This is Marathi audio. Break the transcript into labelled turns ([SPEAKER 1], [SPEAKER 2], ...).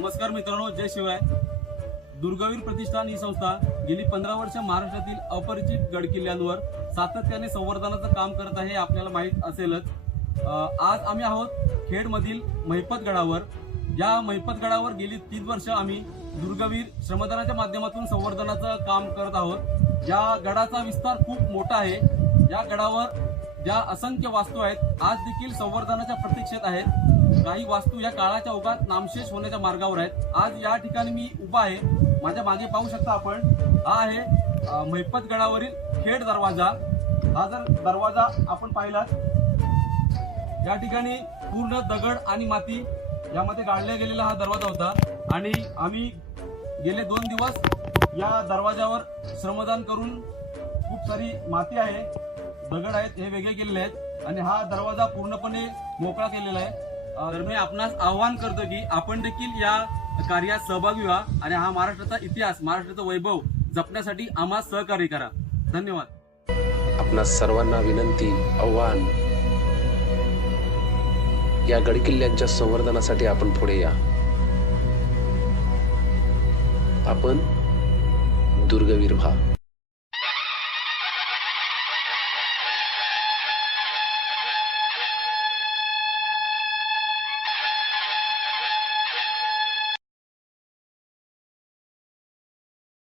[SPEAKER 1] नमस्कार मित्रांनो जय शिवाय. दुर्गवीर प्रतिष्ठान ही संस्था गेली पंधरा वर्ष महाराष्ट्रातील अपरिचित गडकिल्ल्यांवर सातत्याने संवर्धनाचं काम करत आहे हे आपल्याला माहीत असेलच. आज आम्ही आहोत खेडमधील महिपत गडावर या महिपत गडावर गेली तीन वर्ष आम्ही दुर्गवीर श्रमदानाच्या माध्यमातून संवर्धनाचं काम करत आहोत. या गडाचा विस्तार खूप मोठा आहे. या गडावर ज्या असंख्य वास्तू आहेत आज देखील संवर्धनाच्या प्रतीक्षेत आहेत. काही वास्तू या काळाच्या ओघात नामशेष होण्याच्या मार्गावर आहेत. आज या ठिकाणी मी उभा आहे. माझ्या मागे पाहू शकता आपण हा आहे मैपतगडावरील खेड दरवाजा. हा जर दरवाजा आपण पाहिला या ठिकाणी पूर्ण दगड आणि माती यामध्ये गाडल्या गेलेला हा दरवाजा होता. आणि आम्ही गेले दोन दिवस या दरवाजावर श्रमदान करून खूप सारी माती आहे. दगड आहेत हे वेगळे केलेले आहेत आणि हा दरवाजा पूर्णपणे मोकळा केलेला आहे. तर मी आपणास आव्हान करतो की आपण देखील या कार्यात सहभागी व्हा आणि हा महाराष्ट्राचा इतिहास महाराष्ट्राचा वैभव जपण्यासाठी आम्हाला सहकार्य करा. धन्यवाद.
[SPEAKER 2] आपणा सर्वांना विनंती आव्हान. या गडकिल्ल्यांच्या संवर्धनासाठी आपण पुढे या. आपण दुर्गवीर व्हा.